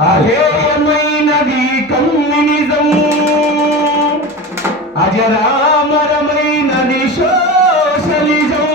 అజేయమైనది communism, అజరామరమైనది socialism.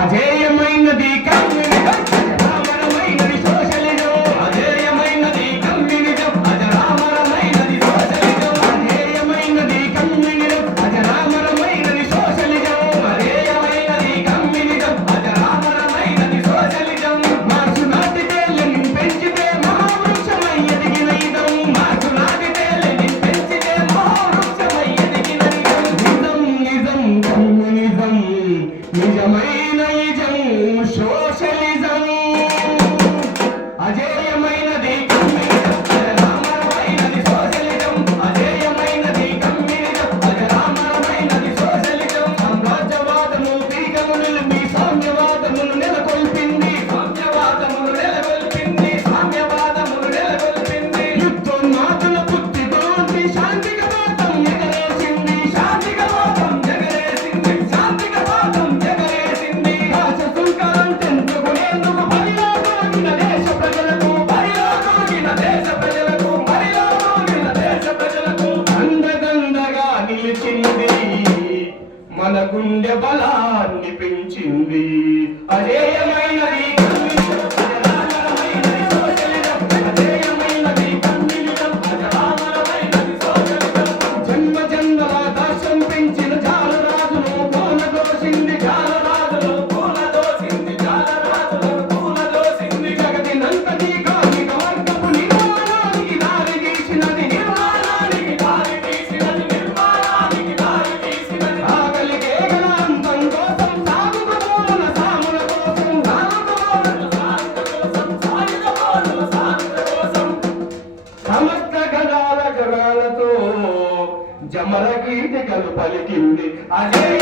అజేయమైనది communism, అజరామరమైనది సోషలిజం. అజేయమైనది కమ్యూనిజం, అజరామరమైనది సోషలిజం. అజేయమైనది కమ్యూనిజం, అజరామరమైనది సోషలిజం. అజేయమైనది కమ్యూనిజం, అజరామరమైనది సోషలిజం. మార్సు నాటితే లెనిన్ పెంచితే మహావృక్షమై ఎదిగిన ఇదం. మార్సు నాటితే లెనిన్ పెంచితే మహావృక్షమై ఎదిగిన ఇదం. నిజం నిజం కమ్యూనిజం, నిజమైన ఇజం సోషలిజం. అజేయమైనది కమ్యూనిజం, అజరామరమైనది సోషలిజం. అజేయమైనది కమ్యూనిజం, అజరామరమైనది సోషలిజం. సామ్రాజ్యవాదము పీకములు మీ సామ్యవాదమును నెలకొల్పింది. సామ్యవాదమును నెలకొల్పింది. సామ్యవాదమును నెలకొల్పింది. యుద్ధోన్మాదుల బుద్ధితోటి శాంతికవాదం ఎగరేసింది. శాంతికవాదం ఎగరేసింది. శాంతికవాదం ఎగరేసింది. భాష సుంకరం తెంచుకునేందుకు బరిలో తోగిన దేశ ప్రజలకు, బరిలో తోగిన దేశ ప్రజలకు, బరిలో తోగిన దేశ ప్రజలకు అండదండగా నిలిచింది. మన గుండె బలాన్ని పెంచింది. అజేయమైనది కమ్యూనిజం, అజరామరమైనది సోషలిజం. అజేయమైనది కమ్యూనిజం, అజరామరమైనది సోషలిజం. జన్మ జన్మల దాస్యం పెంచిన జాలరాజును కూలదోసింది. జాలరాజును కూలదోసింది. జాలరాజును కూలదోసింది. జగతినంతటి కార్మిక వర్గపు నిర్మాణానికి దారి తీసినది. నిర్మాణానికి దారి తీసినది. నిర్మాణానికి దారి తీసినది. ఆకలి కేకల అంతం కోసం, సాగుతున్న సాముల కోసం, సాగుతున్న సాగుల కోసం, సాయుధపోరుల సాగుల కోసం సమస్త గజాల జగాలతో జమల గీతికలు పలికింది. అజేయ